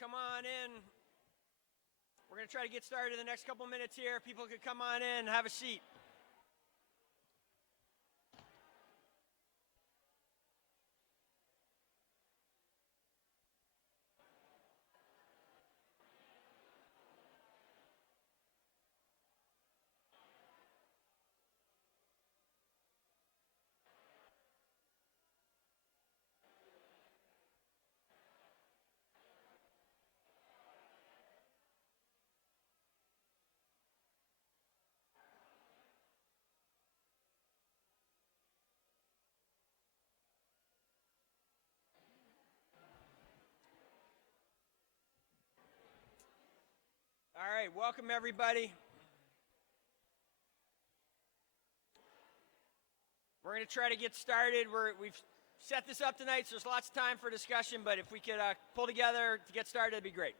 come on in. We're going to try to get started in the next couple minutes here. People could come on in and have a seat. All right, welcome everybody. We're going to try to get started. We've set this up tonight, so there's lots of time for discussion, but if we could pull together to get started, it'd be great.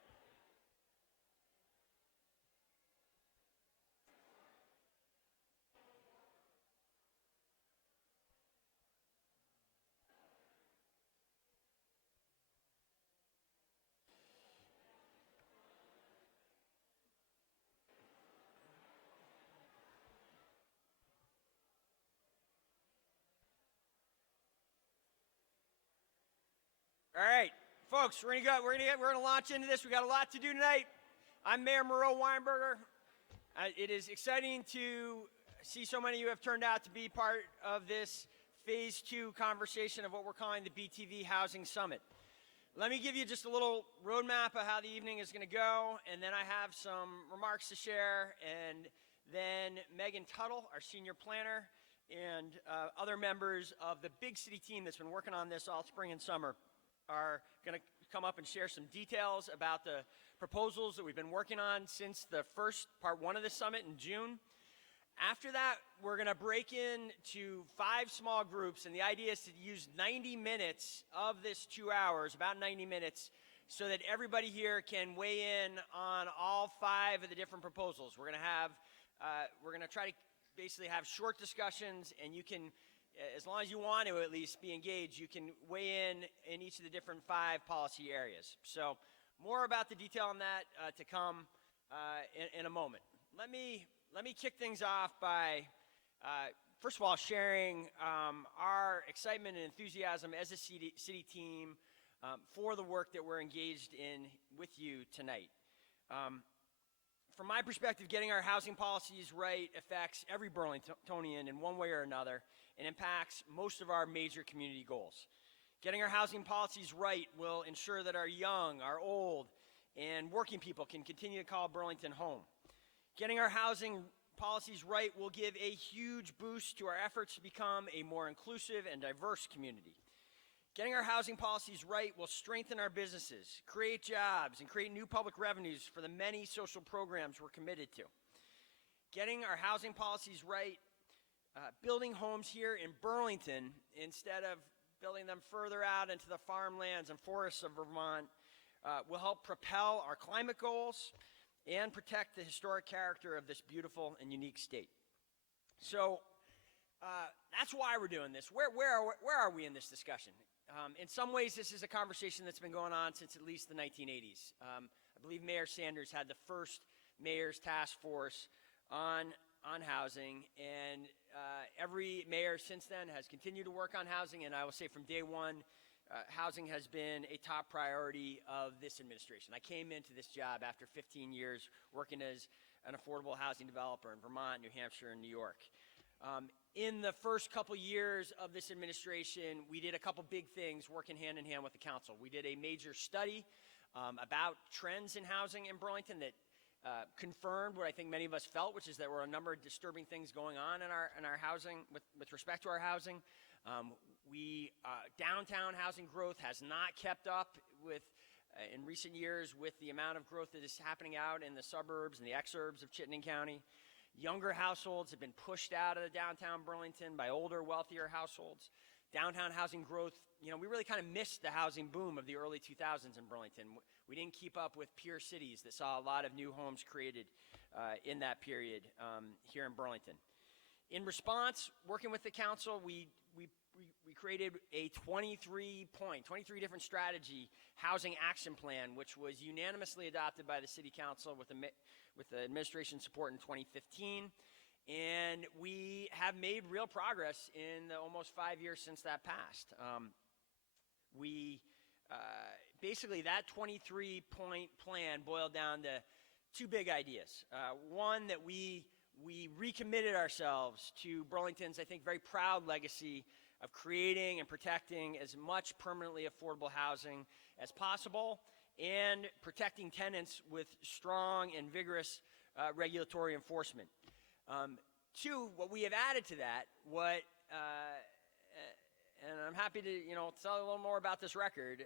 All right, folks, we're gonna launch into this. We got a lot to do tonight. I'm Mayor Moreau Weinberger. It is exciting to see so many of you have turned out to be part of this phase 2 conversation of what we're calling the BTV Housing Summit. Let me give you just a little roadmap of how the evening is going to go, and then I have some remarks to share, and then Megan Tuttle, our senior planner, and other members of the big city team that's been working on this all spring and summer are going to come up and share some details about the proposals that we've been working on since the first part 1 of the summit in June. After that, we're going to break into 5 small groups, and the idea is to use 90 minutes of this 2 hours, about 90 minutes, so that everybody here can weigh in on all 5 of the different proposals. We're going to try to basically have short discussions, and you can, as long as you want to at least be engaged, you can weigh in each of the different 5 policy areas. So more about the detail on that to come in a moment. Let me kick things off by, first of all, sharing our excitement and enthusiasm as a city team for the work that we're engaged in with you tonight. From my perspective, getting our housing policies right affects every Burlingtonian in one way or another and impacts most of our major community goals. Getting our housing policies right will ensure that our young, our old, and working people can continue to call Burlington home. Getting our housing policies right will give a huge boost to our efforts to become a more inclusive and diverse community. Getting our housing policies right will strengthen our businesses, create jobs, and create new public revenues for the many social programs we're committed to. Getting our housing policies right, building homes here in Burlington instead of building them further out into the farmlands and forests of Vermont will help propel our climate goals and protect the historic character of this beautiful and unique state. So that's why we're doing this. Where are we in this discussion? In some ways, this is a conversation that's been going on since at least the 1980s. I believe Mayor Sanders had the first mayor's task force on housing, and every mayor since then has continued to work on housing, and I will say from day one, housing has been a top priority of this administration. I came into this job after 15 years working as an affordable housing developer in Vermont, New Hampshire, and New York. In the first couple years of this administration, we did a couple big things working hand in hand with the council. We did a major study about trends in housing in Burlington that confirmed what I think many of us felt, which is that there were a number of disturbing things going on in our housing with respect to our housing. Downtown housing growth has not kept up with in recent years with the amount of growth that is happening out in the suburbs and the exurbs of Chittenden County. Younger households have been pushed out of the downtown Burlington by older, wealthier households. Downtown housing growth, we really kind of missed the housing boom of the early 2000s in Burlington. We didn't keep up with peer cities that saw a lot of new homes created in that period here in Burlington. In response, working with the council, we created a 23 different strategy housing action plan, which was unanimously adopted by the City Council with the administration support in 2015. And we have made real progress in the almost 5 years since that passed. Basically, that 23-point plan boiled down to two big ideas. One, that we recommitted ourselves to Burlington's, I think, very proud legacy of creating and protecting as much permanently affordable housing as possible and protecting tenants with strong and vigorous regulatory enforcement. Two, what we have added to that, and I'm happy to tell a little more about this record.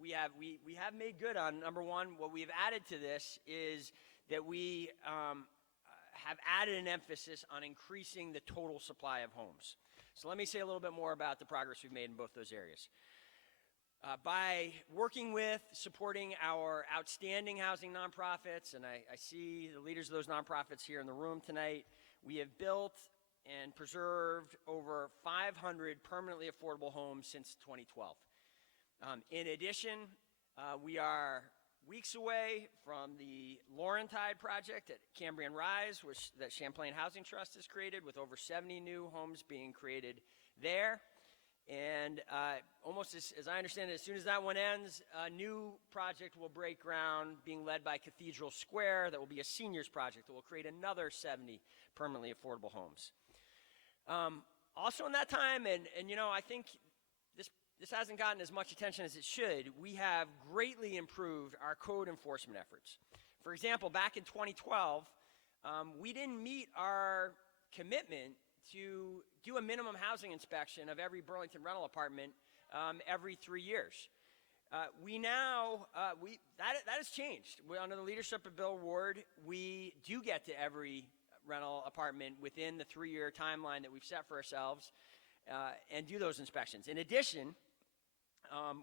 We have made good on number one. What we have added to this is that we have added an emphasis on increasing the total supply of homes. So let me say a little bit more about the progress we've made in both those areas. By working with, supporting our outstanding housing nonprofits, and I see the leaders of those nonprofits here in the room tonight, we have built and preserved over 500 permanently affordable homes since 2012. In addition, we are weeks away from the Laurentide project at Cambrian Rise, that Champlain Housing Trust has created, with over 70 new homes being created there. And almost as I understand it, as soon as that one ends, a new project will break ground, being led by Cathedral Square, that will be a seniors project that will create another 70 permanently affordable homes. Also in that time, and I think this hasn't gotten as much attention as it should, we have greatly improved our code enforcement efforts. For example, back in 2012, we didn't meet our commitment to do a minimum housing inspection of every Burlington rental apartment every 3 years. That has changed. Under the leadership of Bill Ward, we do get to every rental apartment within the 3-year timeline that we've set for ourselves and do those inspections. In addition,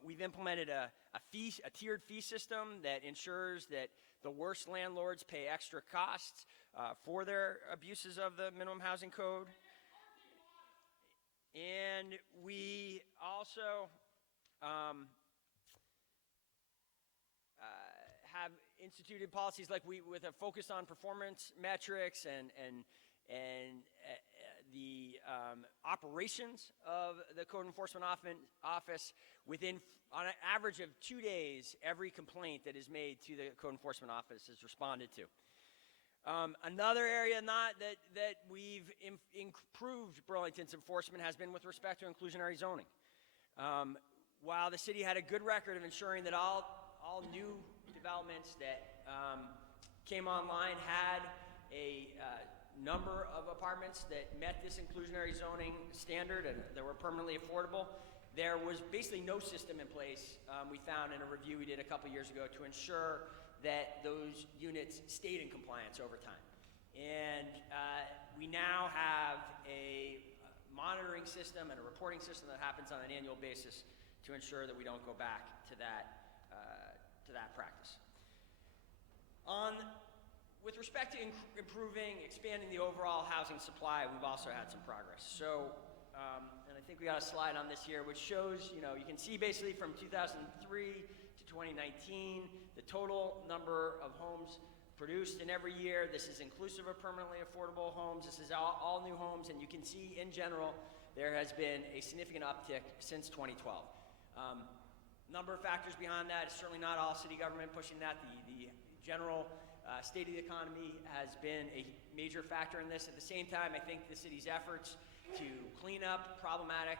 we've implemented a tiered fee system that ensures that the worst landlords pay extra costs for their abuses of the minimum housing code. And we also have instituted policies with a focus on performance metrics and the operations of the Code Enforcement Office. On an average of 2 days, every complaint that is made to the Code Enforcement Office is responded to. Another area that we've improved Burlington's enforcement has been with respect to inclusionary zoning. While the city had a good record of ensuring that all new developments that came online had a number of apartments that met this inclusionary zoning standard and that were permanently affordable, there was basically no system in place, we found in a review we did a couple years ago, to ensure that those units stayed in compliance over time. And we now have a monitoring system and a reporting system that happens on an annual basis to ensure that we don't go back to that practice. With respect to expanding the overall housing supply, we've also had some progress. So, and I think we got a slide on this here, which shows, you can see basically from 2003 to 2019, the total number of homes produced in every year. This is inclusive of permanently affordable homes. This is all new homes, and you can see in general there has been a significant uptick since 2012. Number of factors behind that is certainly not all city government pushing that. The general state of the economy has been a major factor in this. At the same time, I think the city's efforts to clean up problematic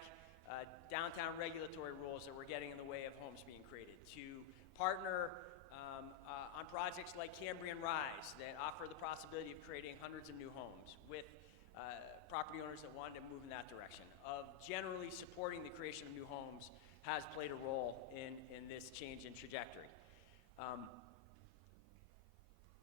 downtown regulatory rules that were getting in the way of homes being created, to partner on projects like Cambrian Rise that offer the possibility of creating hundreds of new homes with property owners that wanted to move in that direction, of generally supporting the creation of new homes, has played a role in this change in trajectory.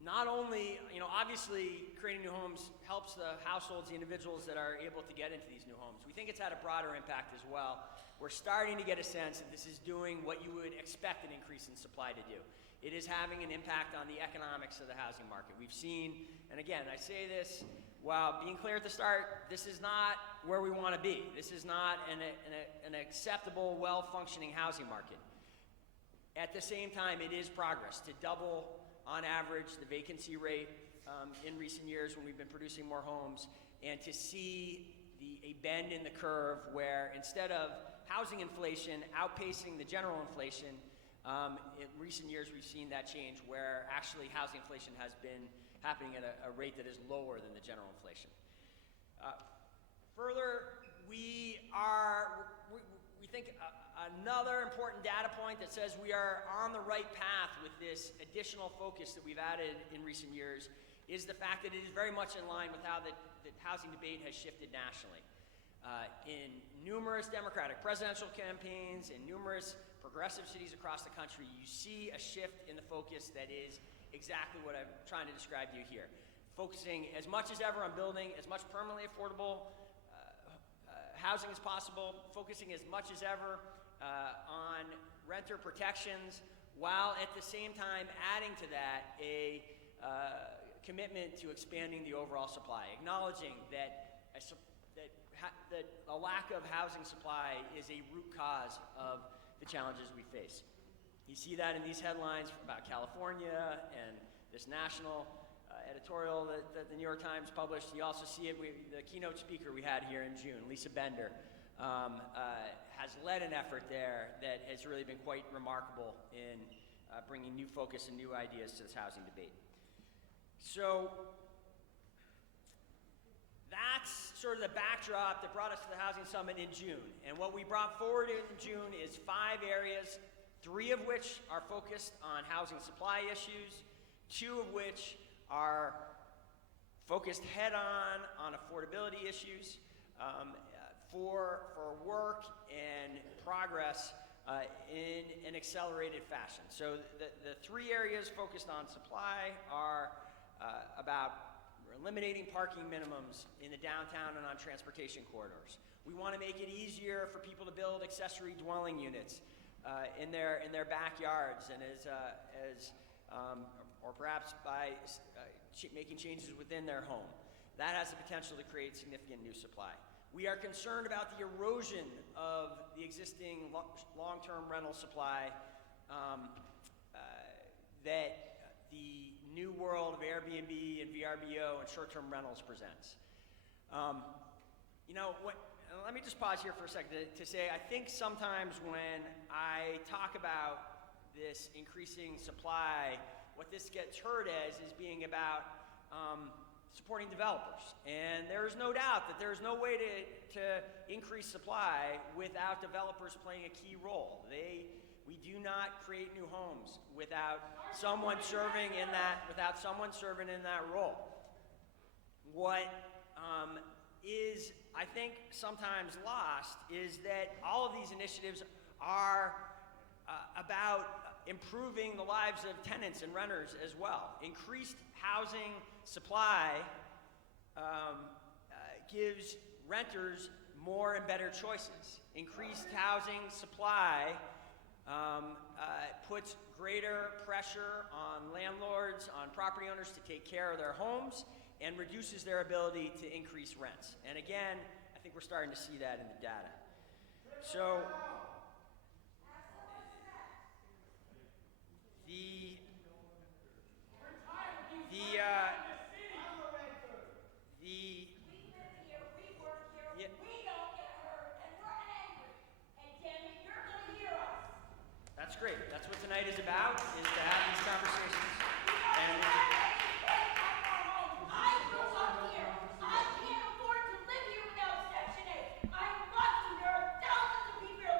Not only, obviously creating new homes helps the households, the individuals that are able to get into these new homes. We think it's had a broader impact as well. We're starting to get a sense that this is doing what you would expect an increase in supply to do. It is having an impact on the economics of the housing market. We've seen, and again, I say this while being clear at the start, this is not where we want to be. This is not an acceptable, well-functioning housing market. At the same time, it is progress to double, on average, the vacancy rate in recent years when we've been producing more homes, and to see a bend in the curve where instead of housing inflation outpacing the general inflation, in recent years we've seen that change where actually housing inflation has been happening at a rate that is lower than the general inflation. Further, we think another important data point that says we are on the right path with this additional focus that we've added in recent years is the fact that it is very much in line with how the housing debate has shifted nationally. In numerous Democratic presidential campaigns, in numerous progressive cities across the country, you see a shift in the focus that is exactly what I'm trying to describe to you here. Focusing as much as ever on building as much permanently affordable housing as possible, focusing as much as ever on renter protections, while at the same time adding to that a commitment to expanding the overall supply, acknowledging that a lack of housing supply is a root cause of the challenges we face. You see that in these headlines about California and this national editorial that the New York Times published. You also see it, the keynote speaker we had here in June, Lisa Bender, has led an effort there that has really been quite remarkable in bringing new focus and new ideas to this housing debate. So that's sort of the backdrop that brought us to the Housing Summit in June. And what we brought forward in June is 5 areas, 3 of which are focused on housing supply issues, 2 of which are focused head-on affordability issues, for work and progress in an accelerated fashion. So the 3 areas focused on supply are about eliminating parking minimums in the downtown and on transportation corridors. We want to make it easier for people to build accessory dwelling units in their backyards, and or perhaps by making changes within their home. That has the potential to create significant new supply. We are concerned about the erosion of the existing long-term rental supply that the new world of Airbnb and VRBO and short-term rentals presents. Let me just pause here for a second to say I think sometimes when I talk about this increasing supply, what this gets heard as is being about supporting developers. And there is no doubt that there is no way to increase supply without developers playing a key role. We do not create new homes without someone serving in that role. What is, I think, sometimes lost is that all of these initiatives are about improving the lives of tenants and renters as well. Increased housing supply gives renters more and better choices. Increased housing supply puts greater pressure on landlords, on property owners to take care of their homes, and reduces their ability to increase rents. And again, I think we're starting to see that in the data. So that's great. That's what tonight is about, is to have these conversations. And I grew up here. I can't afford to live here without Section 8. I'm lucky there are thousands of people here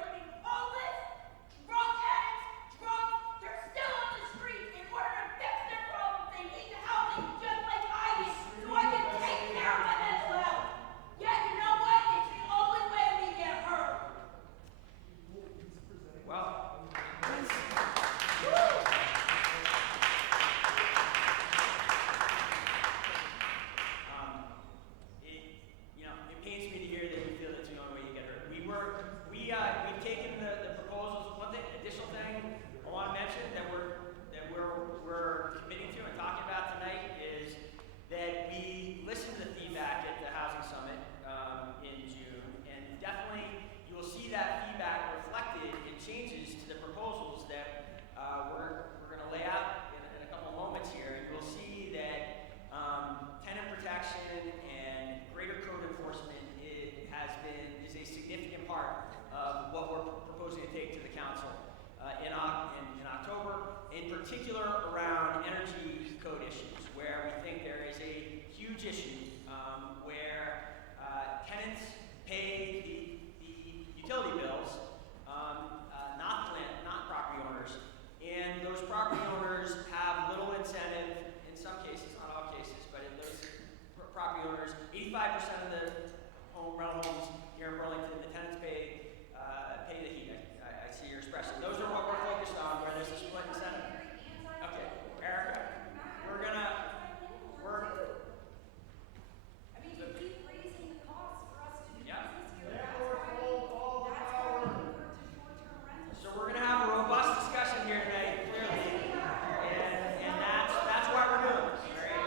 particular around energy code issues, where we think there is a huge issue where tenants pay the utility bills, not property owners, and those property owners have little incentive, in some cases, not all cases, but in those property owners, 85% of the rental homes here in Burlington, the tenants pay the heat. I see your expression. Those are what we're focused on, where there's a split incentive. Okay, Erica, you keep raising the cost for us to do yeah. business here. That's why we convert to short-term rentals. So we're going to have a robust discussion here today, clearly, and that's why we're doing this. Right?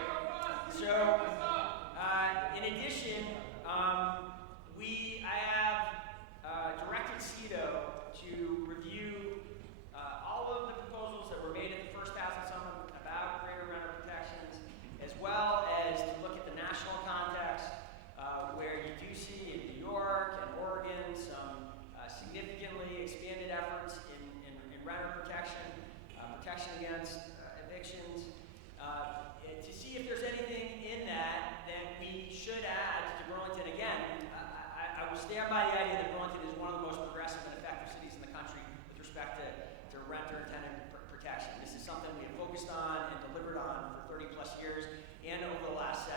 So, in addition, I have directed CEDO to review all of the proposals that were made at the first Housing Summit about greater renter protections, as well as to look at the national context, where you do see in New York and Oregon some significantly expanded efforts in renter protection, protection against evictions, to see if there's anything in that we should add to Burlington. Again, I will stand by the idea that Burlington is one of the most progressive and effective cities in the country with respect to renter and tenant protection. This is something we have focused on and delivered on for 30 plus years and over the last 7.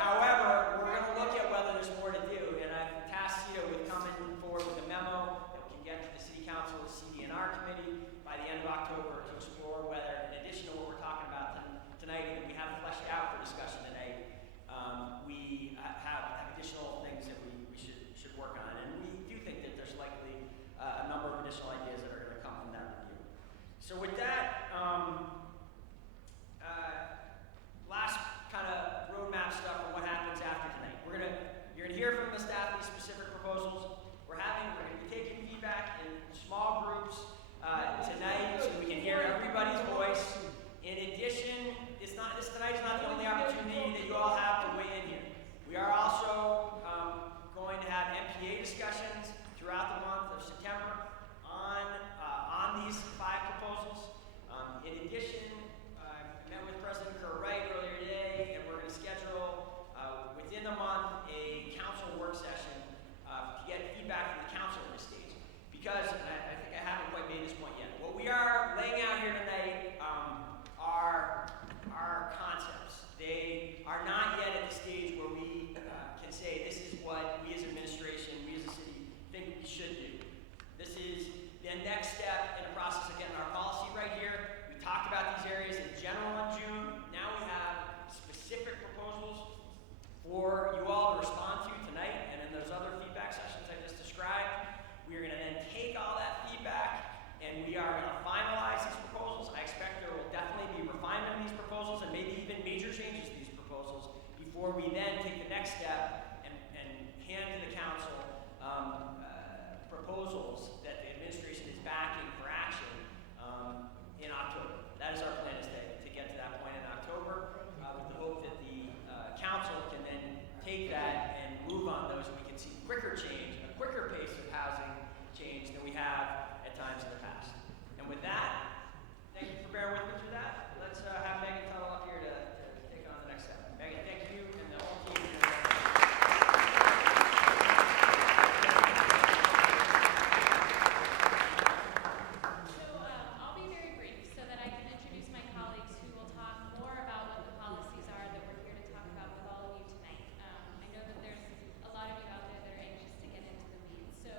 However, we're going to look at whether there's more to do, and I've tasked CEDO with coming forward with a memo that we can get to the City Council, the CD&R committee by the end of October to explore whether, in addition to what we're talking about tonight, and we have fleshed out for discussion tonight, we have additional things that we should work on, and we do think that there's likely a number of additional ideas that are going to come from that review. So with that, last kind of roadmap stuff on what happens after tonight. You're gonna hear from the staff these specific proposals. We're gonna be taking feedback in small groups tonight, so we can hear everybody's voice. In addition, tonight is not the only opportunity that you all have to weigh in here. We are also going to have MPA discussions throughout the month of September on these 5 proposals. In addition, I met with President Kerr-Wright earlier today, and we're going to schedule within the month a council work session to get feedback from the council at this stage. Because, and I think I haven't quite made this point yet, what we are laying out here tonight are concepts. They are not yet at the stage where we can say this is what we as administration, we as a city think we should do. This is the next step in the process of getting our policy right here. We talked about these areas in general in June. Now we have specific proposals for you all to respond to tonight, and in those other feedback sessions I just described. We are going to then take all that feedback and we are going to finalize these proposals. I expect there will definitely be refinement in these proposals and maybe even major changes to these proposals before we then take the next step and hand to the council proposals that the administration is backing for action in October. That is our plan, is to get to that point in October with the hope that the council can then take that and move on those, and we can see quicker change, a quicker pace of housing change than we have at times in the past. And with that, thank you for bearing with me through that. Let's have Megan Tuttle up here to take on the next step. Megan, thank you, and the whole team. I'll be very brief so that I can introduce my colleagues who will talk more about what the policies are that we're here to talk about with all of you tonight. I know that there's a lot of you out there that are anxious to get into the weeds. So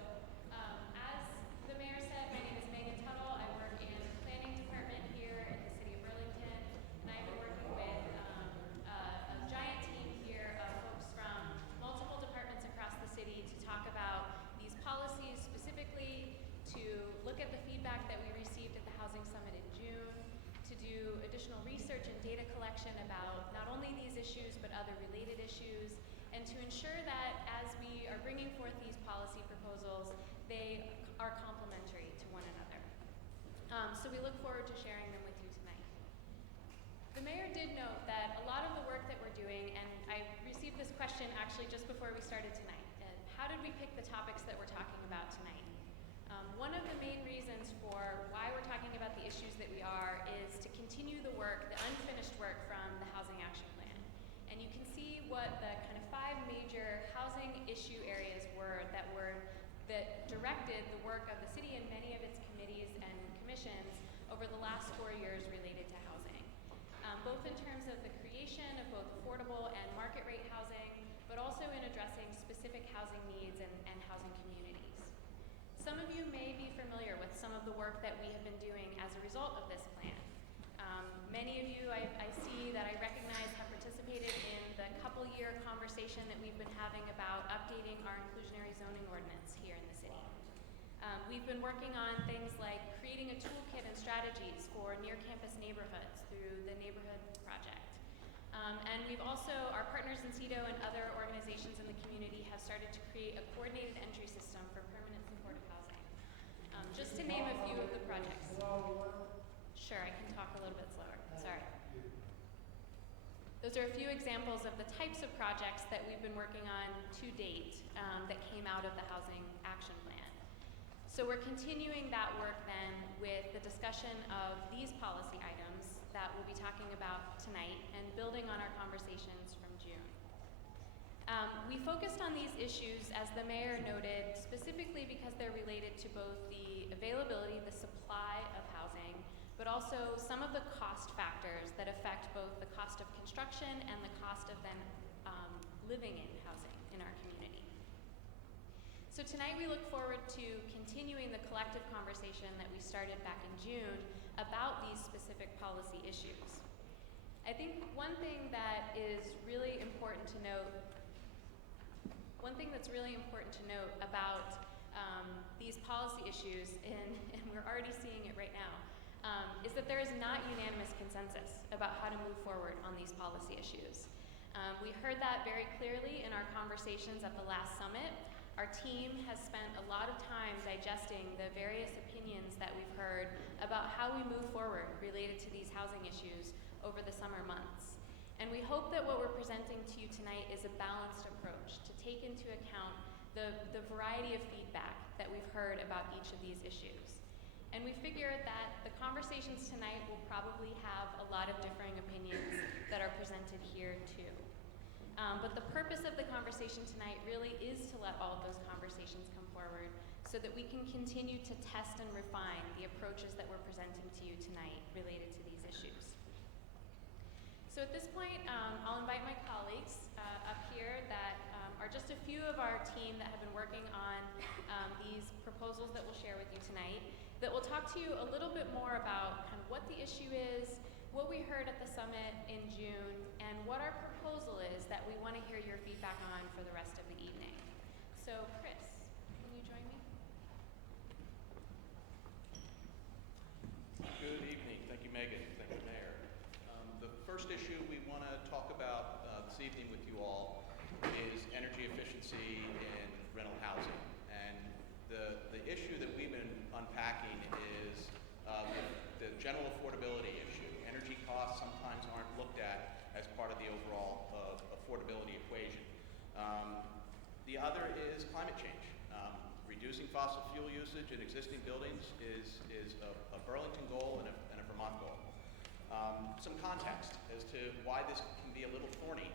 as the mayor said, my name is Megan Tuttle. I work in the planning department here in the city of Burlington, and I've been working with a giant team here of folks from multiple departments across the city to talk about these policies specifically, to look at the feedback that we received at the Housing Summit in June, to do additional research and data collection about not only these issues but other related issues, and to ensure that as we are bringing forth these policy proposals, they are complementary to one another. So we look forward to sharing them with you tonight. The mayor did note that a lot of the work that we're doing, and I received this question actually just before we started tonight, how did we pick the topics that we're talking about tonight? One of the main reasons for why we're talking about the issues that we are is to continue the work, the unfinished work from the Housing Action Plan. And you can see what the kind of 5 major housing issue areas were that directed the work of the city and many of its committees and commissions over the last 4 years related to housing. Both in terms of the creation of both affordable and market rate housing, but also in addressing specific housing needs and housing communities. Some of you may be familiar with some of the work that we have been doing as a result of this plan. Many of you I see that I recognize have participated in the couple-year conversation that we've been having about updating our inclusionary zoning ordinance here in the city. We've been working on things like creating a toolkit and strategies for near-campus neighborhoods through the Neighborhood Project. And we've also, our partners in CEDO and other organizations in the community have started to create a coordinated entry system for permanent supportive housing. Just to name a few of the projects. Sure, I can talk a little bit slower. Sorry. Those are a few examples of the types of projects that we've been working on to date that came out of the Housing Action Plan. So we're continuing that work then with the discussion of these policy items that we'll be talking about tonight and building on our conversations from June. We focused on these issues, as the mayor noted, specifically because they're related to both the availability, the supply of housing, but also some of the cost factors that affect both the cost of construction and the cost of then living in housing in our community. So tonight we look forward to continuing the collective conversation that we started back in June about these specific policy issues. I think one thing that is really important to note, about these policy issues, and we're already seeing it right now, is that there is not unanimous consensus about how to move forward on these policy issues. We heard that very clearly in our conversations at the last summit. Our team has spent a lot of time digesting the various opinions that we've heard about how we move forward related to these housing issues over the summer months. And we hope that what we're presenting to you tonight is a balanced approach to take into account the variety of feedback that we've heard about each of these issues. And we figure that the conversations tonight will probably have a lot of differing opinions that are presented here too. But the purpose of the conversation tonight really is to let all of those conversations come forward so that we can continue to test and refine the approaches that we're presenting to you tonight related to these issues. So at this point, I'll invite my colleagues up here that are just a few of our team that have been working on these proposals that we'll share with you tonight, that will talk to you a little bit more about kind of what the issue is, what we heard at the summit in June, and what our proposal is that we want to hear your feedback on for the rest of the evening. So Chris, can you join me? Good evening. Thank you, Megan. Thank you, Mayor. The first issue we want to talk about this evening with you all is energy efficiency in rental housing. And the issue that we've been unpacking is the general affordability issue. Energy costs sometimes aren't looked at as part of the overall affordability equation. The other is climate change. Reducing fossil fuel usage in existing buildings is a Burlington goal and a Vermont goal. Some context as to why this can be a little thorny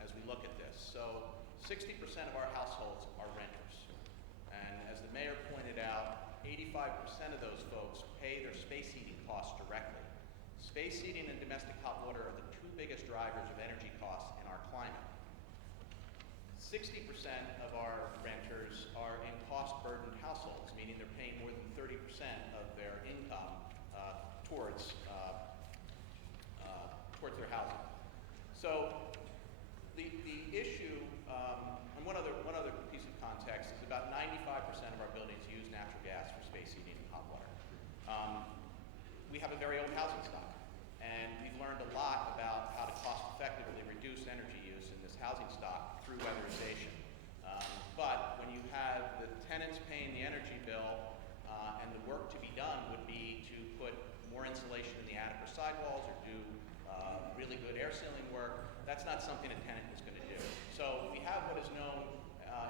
as we look at this. So 60% of our households are renters. And as the mayor pointed out, 85% of those folks pay their space heating costs directly. Space heating and domestic hot water are the 2 biggest drivers of energy costs in our climate. 60% of our renters are in cost-burdened households, meaning they're paying more than 30% of their income towards their housing. So the issue, and one other piece of context, is about 95% of our buildings use natural gas for space heating and hot water. We have a very old housing stock, and we've learned a lot about how to cost-effectively reduce energy use in this housing stock through weatherization. But when you have the tenants paying the energy bill, and the work to be done would be to put more insulation in the attic or sidewalls or do really good air sealing work, that's not something a tenant is going to do. So we have what is known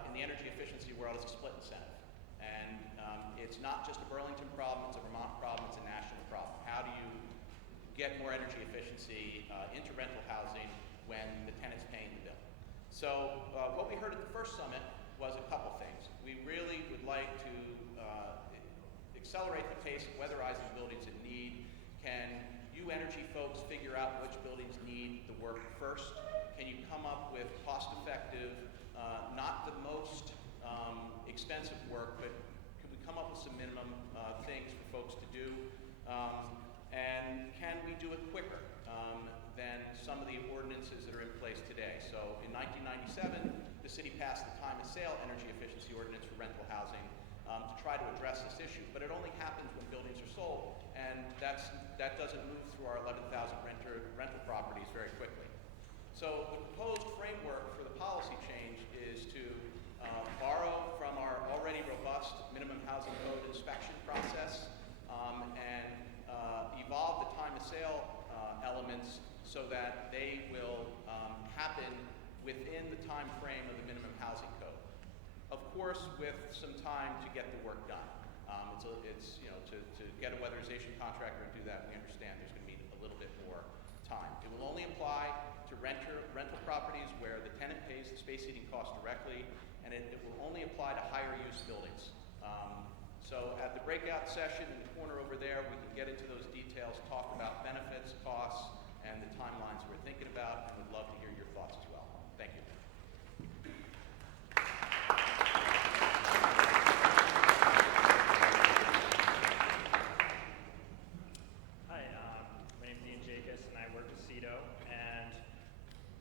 in the energy efficiency world as a split incentive. And it's not just a Burlington problem, it's a Vermont problem, it's a national problem. How do you get more energy efficiency into rental housing when the tenant's paying the bill? So what we heard at the first summit was a couple things. We really would like to accelerate the pace of weatherizing buildings in need. Can you energy folks figure out which buildings need the work first? Can you come up with cost-effective, not the most expensive work, but can we come up with some minimum things for folks to do? And can we do it quicker than some of the ordinances that are in place today? So in 1997, the city passed the time of sale energy efficiency ordinance for rental housing to try to address this issue. But it only happens when buildings are sold, and that doesn't move through our 11,000 rental properties very quickly. So the proposed framework for the policy change is to borrow from our already robust minimum housing code inspection process and evolve the time of sale elements so that they will happen within the time frame of the minimum housing code. Of course, with some time to get the work done. It's to get a weatherization contractor and do that, we understand there's going to be a little bit more time. It will only apply to rental properties where the tenant pays the space heating cost directly, and it will only apply to higher use buildings. So at the breakout session in the corner over there, we can get into those details, talk about benefits, costs, and the timelines we're thinking about, and would love to hear your thoughts as well. Thank you. Hi, my name is Ian Jacobs, and I work at CEDO, and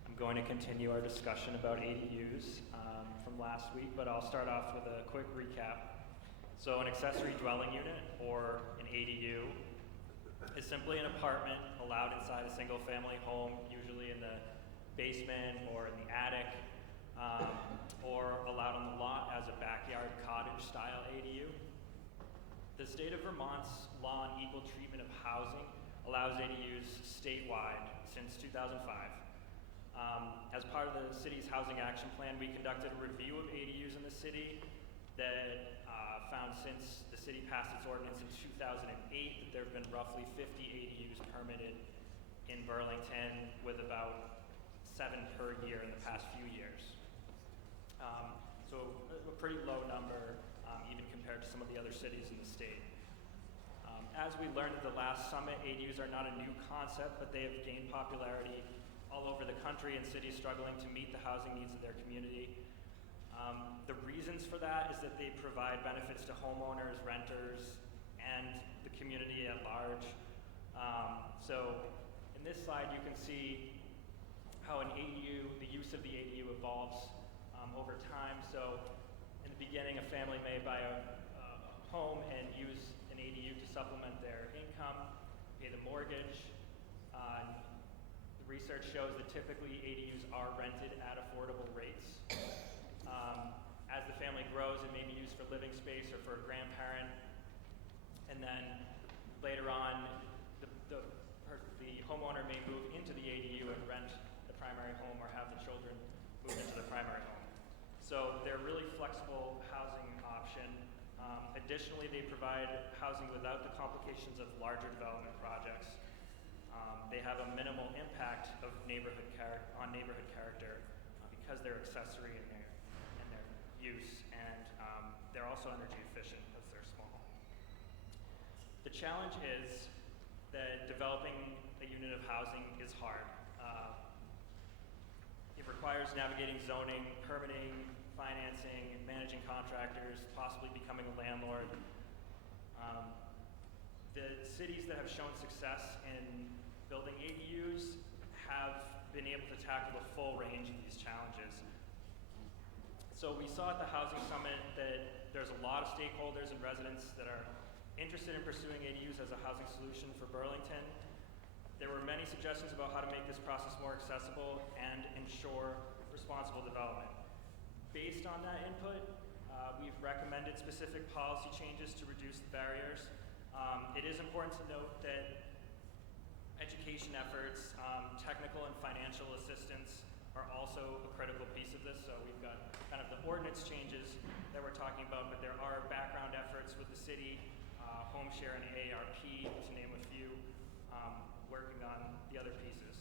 I'm going to continue our discussion about ADUs from last week, but I'll start off with a quick recap. So an accessory dwelling unit, or an ADU, is simply an apartment allowed inside a single-family home, usually in the basement or in the attic, or allowed on the lot as a backyard cottage-style ADU. The state of Vermont's law on equal treatment of housing allows ADUs statewide since 2005. As part of the city's housing action plan, we conducted a review of ADUs in the city that found since the city passed its ordinance in 2008 that there have been roughly 50 ADUs permitted in Burlington, with about 7 per year in the past few years. So a pretty low number, even compared to some of the other cities in the state. As we learned at the last summit, ADUs are not a new concept, but they have gained popularity all over the country in cities struggling to meet the housing needs of their community. The reasons for that is that they provide benefits to homeowners, renters, and the community at large. So in this slide, you can see how an ADU, the use of the ADU evolves over time. So in the beginning, a family may buy a home and use an ADU to supplement their income, pay the mortgage. The research shows that typically ADUs are rented at affordable rates. As the family grows, it may be used for living space or for a grandparent. And then later on, the homeowner may move into the ADU and rent the primary home, or have the children move into the primary home. So they're a really flexible housing option. Additionally, they provide housing without the complications of larger development projects. They have a minimal impact of neighborhood character because they're accessory in their use, and they're also energy efficient because they're small. The challenge is that developing a unit of housing is hard. It requires navigating zoning, permitting, financing, managing contractors, possibly becoming a landlord. The cities that have shown success in building ADUs have been able to tackle the full range of these challenges. So we saw at the Housing Summit that there's a lot of stakeholders and residents that are interested in pursuing ADUs as a housing solution for Burlington. There were many suggestions about how to make this process more accessible and ensure responsible development. Based on that input, we've recommended specific policy changes to reduce the barriers. It is important to note that education efforts, technical and financial assistance are also a critical piece of this. So we've got kind of the ordinance changes that we're talking about, but there are background efforts with the city, home share and AARP, to name a few, working on the other pieces.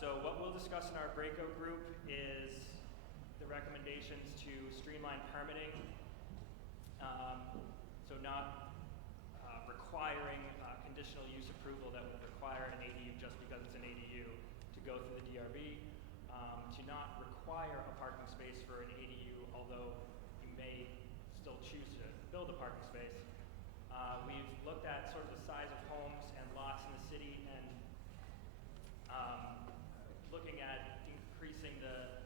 So what we'll discuss in our breakout group is the recommendations to streamline permitting. So not requiring conditional use approval that would require an ADU just because it's an ADU to go through the DRB. To not require a parking space for an ADU, although you may still choose to build a parking space. We've looked at sort of the size of homes and lots in the city and looking at increasing the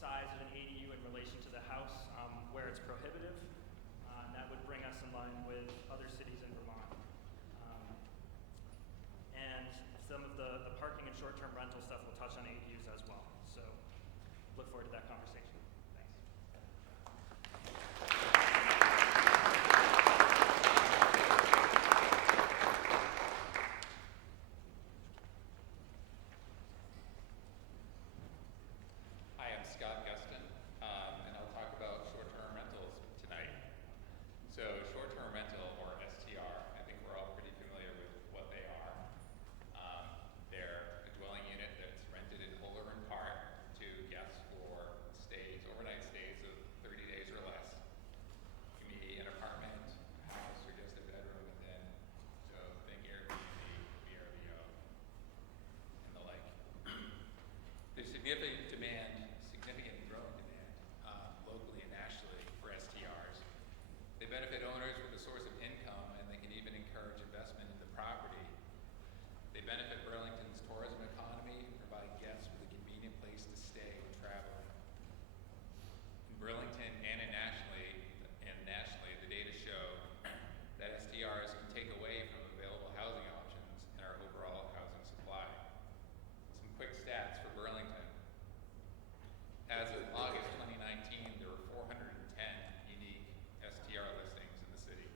size of an ADU in relation to the house where it's prohibitive. And that would bring us in line with other cities in Vermont. And some of the parking and short-term rental stuff will touch on ADUs as well. So look forward to that conversation. Thanks. Hi, I'm Scott Gustin, and I'll talk about short-term rentals tonight. So short-term rental, or STR, I think we're all pretty familiar with what they are. They're a dwelling unit that's rented in whole or in part to guests for stays, overnight stays of 30 days or less. It can be an apartment, a house, or just a bedroom within. So think Airbnb, VRBO, and the like. There's significant and growing demand locally and nationally for STRs. They benefit owners with a source of income, and they can even encourage investment in the property. They benefit Burlington's tourism economy and provide guests with a convenient place to stay when traveling. In Burlington and nationally, the data show that STRs can take away from available housing options and our overall housing supply. Some quick stats for Burlington. As of August 2019, there were 410 unique STR listings in the city.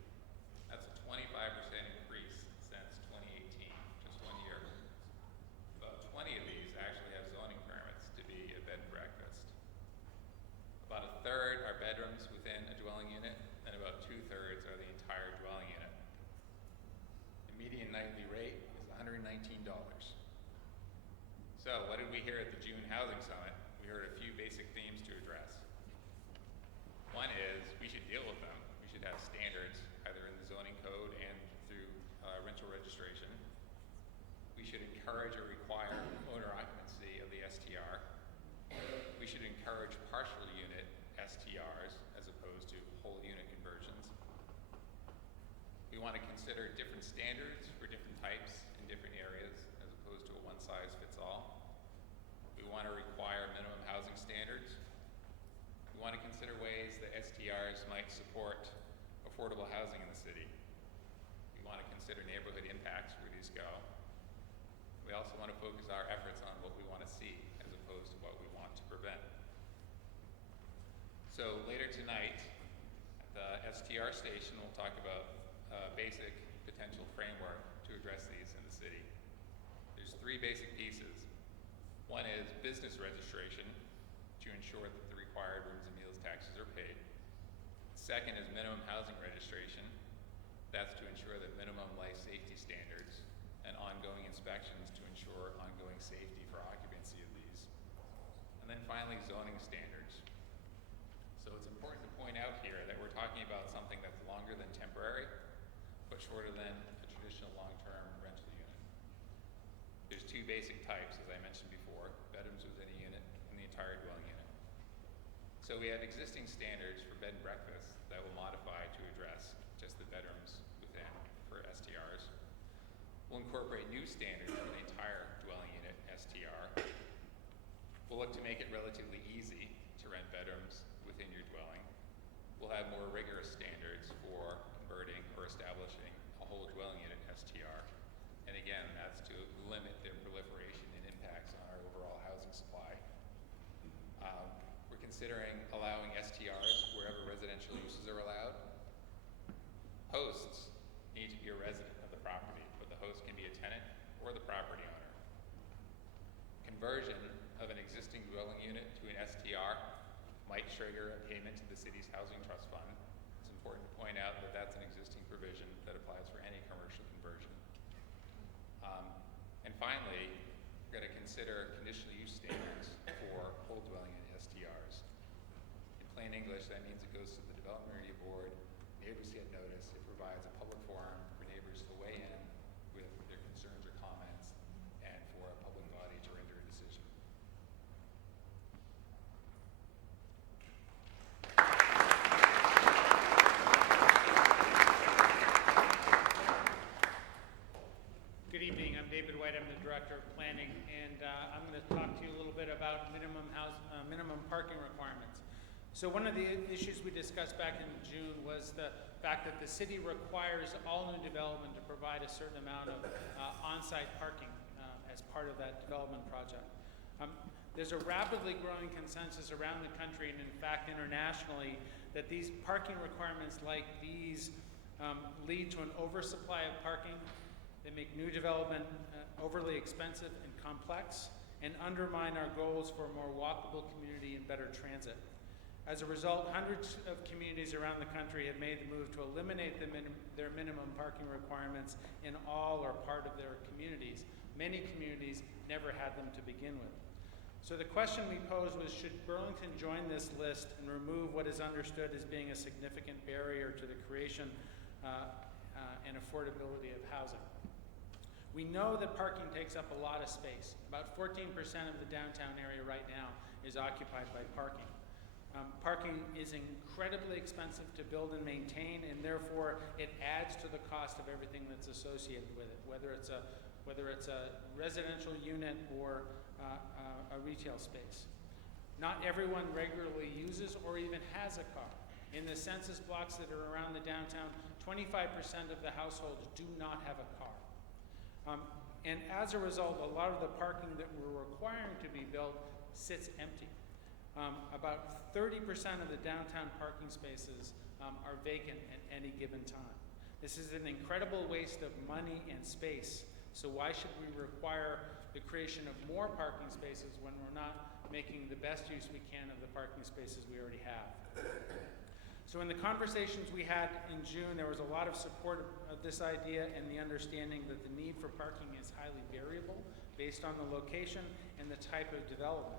That's a 25% increase since 2018, just 1 year. About 20 of these actually have zoning permits to be a bed and breakfast. About a third are bedrooms within a dwelling unit, and about 2/3 are the entire dwelling unit. The median nightly rate is $119. So what did we hear at the June Housing Summit? We heard a few basic themes to address. One is we should deal with them. We should have standards either in the zoning code and through rental registration. We should encourage or require owner occupancy of the STR. We should encourage partial unit STRs as opposed to whole unit conversions. We want to consider different standards for different types in different areas as opposed to a one-size-fits-all. We want to require minimum housing standards. We want to consider ways that STRs might support affordable housing in the city. We want to consider neighborhood impacts where these go. We also want to focus our efforts on what we want to see as opposed to what we want to prevent. So later tonight, at the STR station, we'll talk about a basic potential framework to address these in the city. There's 3 basic pieces. One is business registration to ensure that the required rooms and meals taxes are paid. Second is minimum housing registration. That's to ensure that minimum life safety standards and ongoing inspections to ensure ongoing safety for occupancy of these. And then finally, zoning standards. So it's important to point out here that we're talking about something that's longer than temporary, but shorter than a traditional long-term rental unit. There's 2 basic types, as I mentioned before, bedrooms within a unit and the entire dwelling unit. So we have existing standards for bed and breakfast that will modify to address just the bedrooms within for STRs. We'll incorporate new standards for the entire dwelling unit STR. We'll look to make it relatively easy to rent bedrooms within your dwelling. We'll have more rigorous standards for converting or establishing a whole dwelling unit STR. And again, that's to limit their proliferation and impacts on our overall housing supply. We're considering allowing STRs wherever residential uses are allowed. Hosts need to be a resident of the property, but the host can be a tenant or the property owner. conversion of an existing dwelling unit to an STR might trigger a payment to the city's housing trust fund. It's important to point out that that's an existing provision that applies for any commercial conversion. And finally, we're going to consider conditional use standards for whole dwelling unit STRs. In plain English, that means it goes to the Development Review Board, neighbors get notice, it provides a public forum for neighbors to weigh in with their concerns or comments, and for a public body to render a decision. Good evening. I'm David White. I'm the Director of Planning, and I'm going to talk to you a little bit about minimum parking requirements. So one of the issues we discussed back in June was the fact that the city requires all new development to provide a certain amount of on-site parking as part of that development project. There's a rapidly growing consensus around the country, and in fact internationally, that these parking requirements like these lead to an oversupply of parking. They make new development overly expensive and complex, and undermine our goals for a more walkable community and better transit. As a result, hundreds of communities around the country have made the move to eliminate their minimum parking requirements in all or part of their communities. Many communities never had them to begin with. So the question we posed was, should Burlington join this list and remove what is understood as being a significant barrier to the creation and affordability of housing? We know that parking takes up a lot of space. About 14% of the downtown area right now is occupied by parking. Parking is incredibly expensive to build and maintain, and therefore it adds to the cost of everything that's associated with it, whether it's a residential unit or a retail space. Not everyone regularly uses or even has a car. In the census blocks that are around the downtown, 25% of the households do not have a car. And as a result, a lot of the parking that we're requiring to be built sits empty. About 30% of the downtown parking spaces are vacant at any given time. This is an incredible waste of money and space. So why should we require the creation of more parking spaces when we're not making the best use we can of the parking spaces we already have? So in the conversations we had in June, there was a lot of support of this idea and the understanding that the need for parking is highly variable based on the location and the type of development.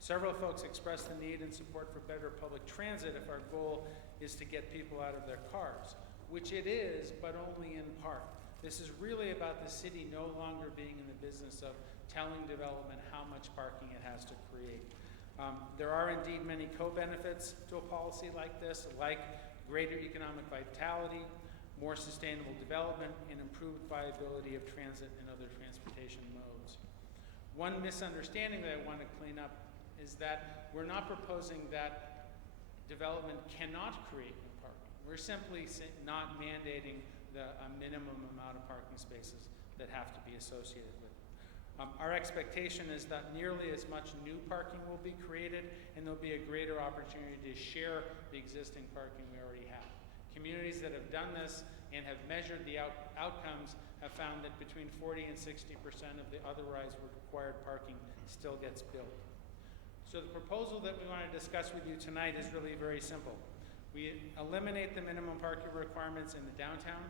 Several folks expressed the need and support for better public transit if our goal is to get people out of their cars, which it is, but only in part. This is really about the city no longer being in the business of telling development how much parking it has to create. There are indeed many co-benefits to a policy like this, like greater economic vitality, more sustainable development, and improved viability of transit and other transportation modes. One misunderstanding that I want to clean up is that we're not proposing that development cannot create new parking. We're simply not mandating a minimum amount of parking spaces that have to be associated with it. Our expectation is that nearly as much new parking will be created, and there'll be a greater opportunity to share the existing parking we already have. Communities that have done this and have measured the outcomes have found that between 40 and 60% of the otherwise required parking still gets built. So the proposal that we want to discuss with you tonight is really very simple. We eliminate the minimum parking requirements in the downtown,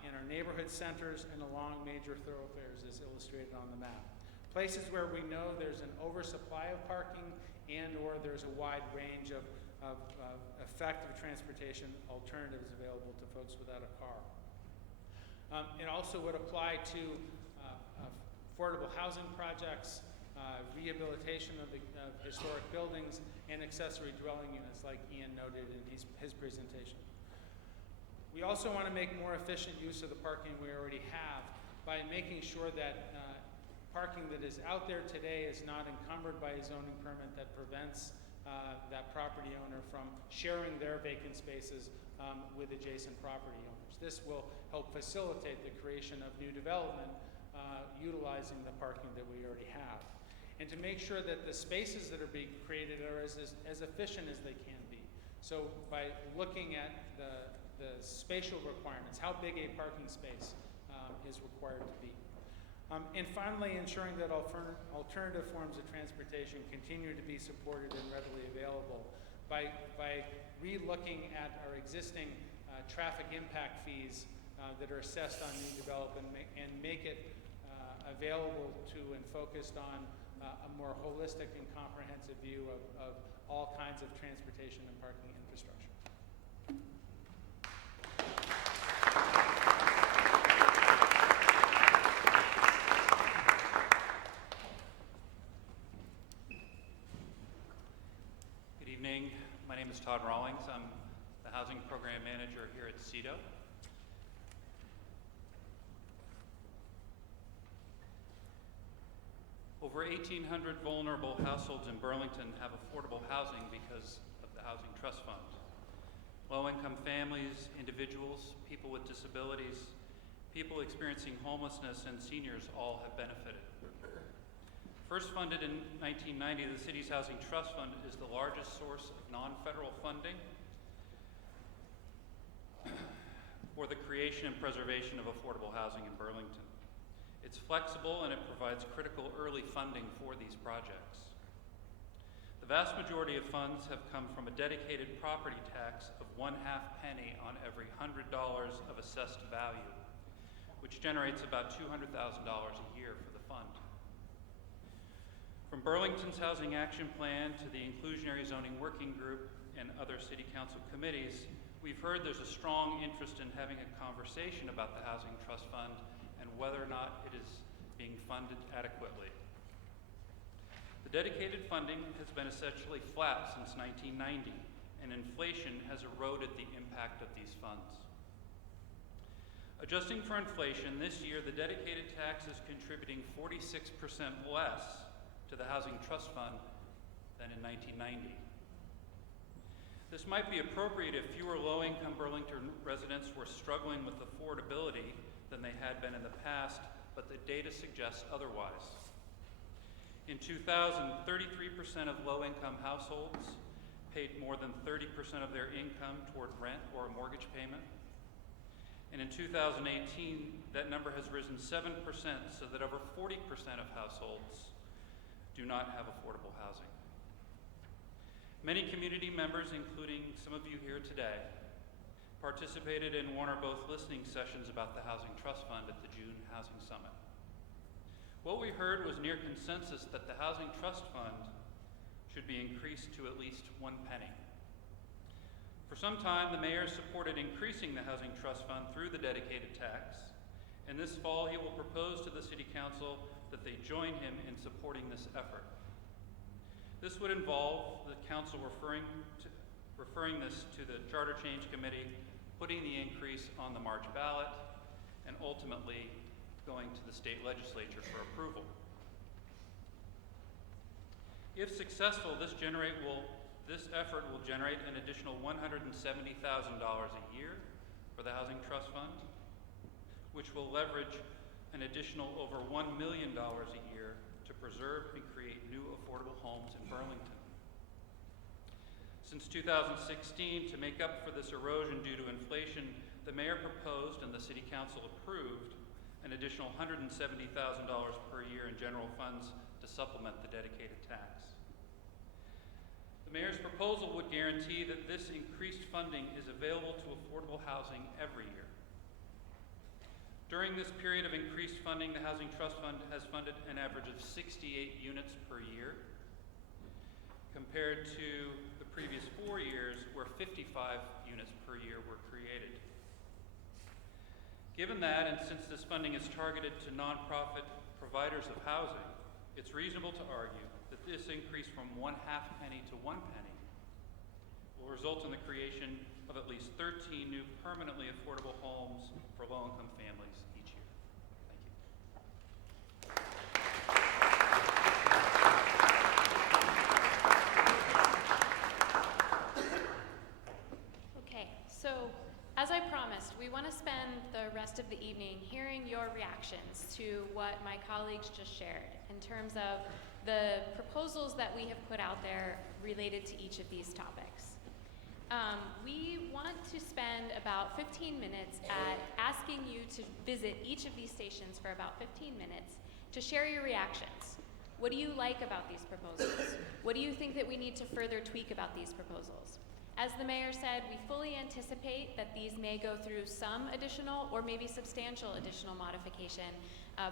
in our neighborhood centers, and along major thoroughfares as illustrated on the map. Places where we know there's an oversupply of parking and or there's a wide range of effective transportation alternatives available to folks without a car. It also would apply to affordable housing projects, rehabilitation of historic buildings, and accessory dwelling units like Ian noted in his presentation. We also want to make more efficient use of the parking we already have by making sure that parking that is out there today is not encumbered by a zoning permit that prevents that property owner from sharing their vacant spaces with adjacent property owners. This will help facilitate the creation of new development utilizing the parking that we already have. And to make sure that the spaces that are being created are as efficient as they can be. So by looking at the spatial requirements, how big a parking space is required to be. And finally, ensuring that alternative forms of transportation continue to be supported and readily available by re-looking at our existing traffic impact fees that are assessed on new development and make it available to and focused on a more holistic and comprehensive view of all kinds of transportation and parking infrastructure. Good evening. My name is Todd Rawlings. I'm the Housing Program Manager here at CEDO. Over 1,800 vulnerable households in Burlington have affordable housing because of the Housing Trust Fund. Low-income families, individuals, people with disabilities, people experiencing homelessness, and seniors all have benefited. First funded in 1990, the city's Housing Trust Fund is the largest source of non-federal funding for the creation and preservation of affordable housing in Burlington. It's flexible and it provides critical early funding for these projects. The vast majority of funds have come from a dedicated property tax of 1/2 penny on every $100 of assessed value, which generates about $200,000 a year for the fund. From Burlington's Housing Action Plan to the Inclusionary Zoning Working Group and other City Council committees, we've heard there's a strong interest in having a conversation about the Housing Trust Fund and whether or not it is being funded adequately. The dedicated funding has been essentially flat since 1990, and inflation has eroded the impact of these funds. Adjusting for inflation, this year the dedicated tax is contributing 46% less to the Housing Trust Fund than in 1990. This might be appropriate if fewer low-income Burlington residents were struggling with affordability than they had been in the past, but the data suggests otherwise. In 2000, 33% of low-income households paid more than 30% of their income toward rent or a mortgage payment. And in 2018, that number has risen 7%, so that over 40% of households do not have affordable housing. Many community members, including some of you here today, participated in one or both listening sessions about the Housing Trust Fund at the June Housing Summit. What we heard was near consensus that the Housing Trust Fund should be increased to at least 1 penny. For some time, the mayor supported increasing the Housing Trust Fund through the dedicated tax, and this fall he will propose to the City Council that they join him in supporting this effort. This would involve the council referring this to the Charter Change Committee, putting the increase on the March ballot, and ultimately going to the state legislature for approval. If successful, this effort will generate an additional $170,000 a year for the Housing Trust Fund, which will leverage an additional over $1 million a year to preserve and create new affordable homes in Burlington. Since 2016, to make up for this erosion due to inflation, the mayor proposed and the City Council approved an additional $170,000 per year in general funds to supplement the dedicated tax. The mayor's proposal would guarantee that this increased funding is available to affordable housing every year. During this period of increased funding, the Housing Trust Fund has funded an average of 68 units per year, compared to the previous 4 years where 55 units per year were created. Given that, and since this funding is targeted to nonprofit providers of housing, it's reasonable to argue that this increase from 1/2 penny to 1 penny will result in the creation of at least 13 new permanently affordable homes for low-income families each year. Thank you. Okay, so as I promised, we want to spend the rest of the evening hearing your reactions to what my colleagues just shared in terms of the proposals that we have put out there related to each of these topics. We want to spend about 15 minutes at asking you to visit each of these stations for about 15 minutes to share your reactions. What do you like about these proposals? What do you think that we need to further tweak about these proposals? As the mayor said, we fully anticipate that these may go through some additional or maybe substantial additional modification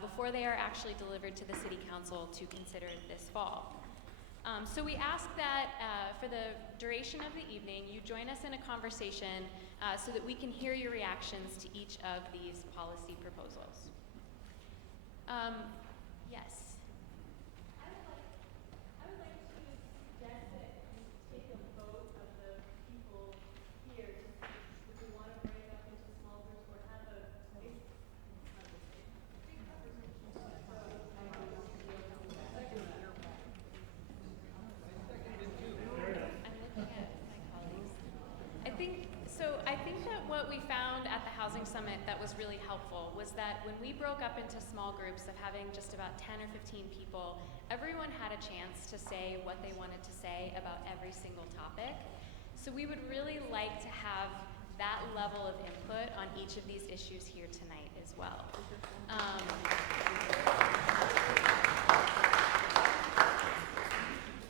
before they are actually delivered to the City Council to consider this fall. So we ask that for the duration of the evening, you join us in a conversation so that we can hear your reactions to each of these policy proposals. Yes. I would like to suggest that you take a vote of the people here to see if we want to break up into small groups or have a big conversation. I'm looking at my colleagues. I think that what we found at the Housing Summit that was really helpful was that when we broke up into small groups of having just about 10 or 15 people, everyone had a chance to say what they wanted to say about every single topic. So we would really like to have that level of input on each of these issues here tonight as well.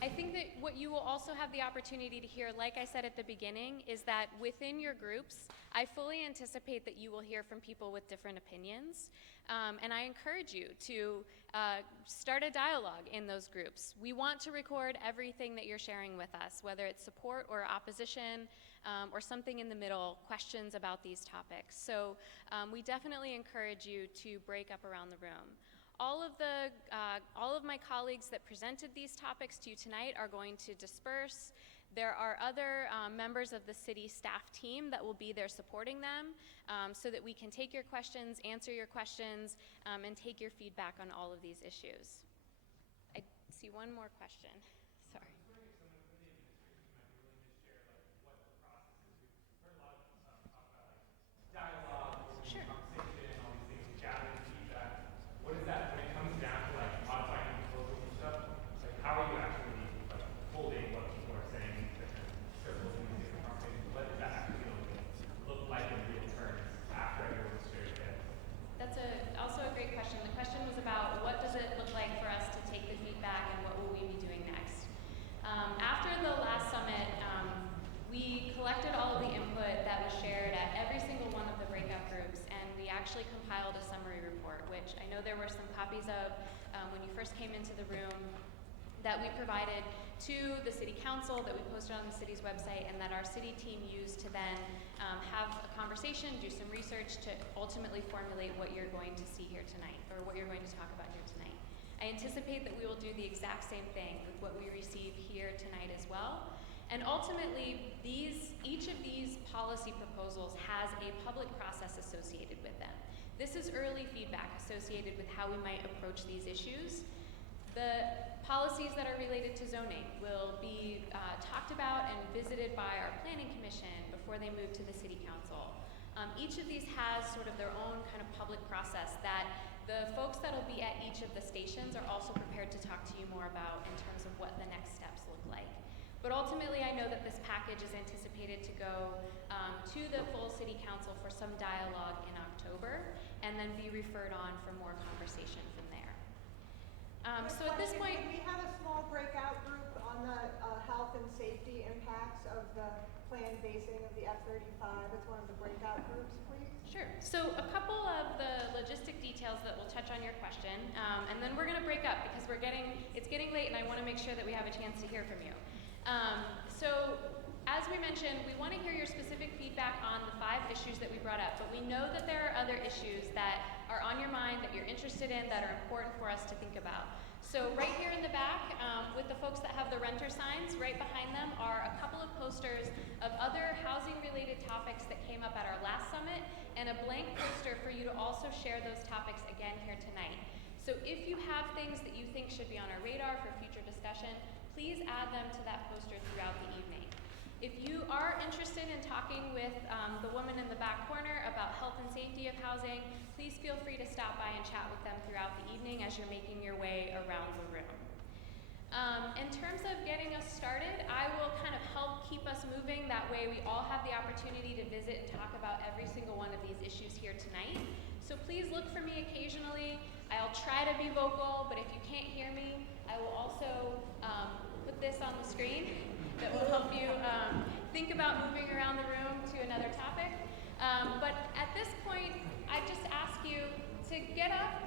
I think that what you will also have the opportunity to hear, like I said at the beginning, is that within your groups, I fully anticipate that you will hear from people with different opinions. And I encourage you to start a dialogue in those groups. We want to record everything that you're sharing with us, whether it's support or opposition or something in the middle, questions about these topics. So we definitely encourage you to break up around the room. All of my colleagues that presented these topics to you tonight are going to disperse. There are other members of the city staff team that will be there supporting them so that we can take your questions, answer your questions, and take your feedback on all of these issues. I see one more question. Sorry. Sure. What is that when it comes down to like modifying proposals and stuff? Like how are you actually like holding what people are saying in different circles and in different conversations? What does that actually look like in real terms after everyone's shared it? That's also a great question. The question was about what does it look like for us to take the feedback and what will we be doing next? After the last summit, we collected all of the input that was shared at every single one of the breakout groups, and we actually compiled a summary report, which I know there were some copies of when you first came into the room that we provided to the City Council, that we posted on the city's website, and that our city team used to then have a conversation, do some research to ultimately formulate what you're going to see here tonight, or what you're going to talk about here tonight. I anticipate that we will do the exact same thing with what we receive here tonight as well. And ultimately, each of these policy proposals has a public process associated with them. This is early feedback associated with how we might approach these issues. The policies that are related to zoning will be talked about and visited by our planning commission before they move to the city council. Each of these has sort of their own kind of public process that the folks that will be at each of the stations are also prepared to talk to you more about in terms of what the next steps look like. But ultimately, I know that this package is anticipated to go to the full city council for some dialogue in October, and then be referred on for more conversation from there. So at this point, can we have a small breakout group on the health and safety impacts of the planned basing of the F-35 as one of the breakout groups, please? Sure. So a couple of the logistic details that will touch on your question, and then we're going to break up because it's getting late, and I want to make sure that we have a chance to hear from you. So as we mentioned, we want to hear your specific feedback on the 5 issues that we brought up, but we know that there are other issues that are on your mind, that you're interested in, that are important for us to think about. So right here in the back, with the folks that have the renter signs, right behind them are a couple of posters of other housing-related topics that came up at our last summit, and a blank poster for you to also share those topics again here tonight. So if you have things that you think should be on our radar for future discussion, please add them to that poster throughout the evening. If you are interested in talking with the woman in the back corner about health and safety of housing, please feel free to stop by and chat with them throughout the evening as you're making your way around the room. In terms of getting us started, I will kind of help keep us moving. That way we all have the opportunity to visit and talk about every single one of these issues here tonight. So please look for me occasionally. I'll try to be vocal, but if you can't hear me, I will also put this on the screen that will help you think about moving around the room to another topic. But at this point, I just ask you to get up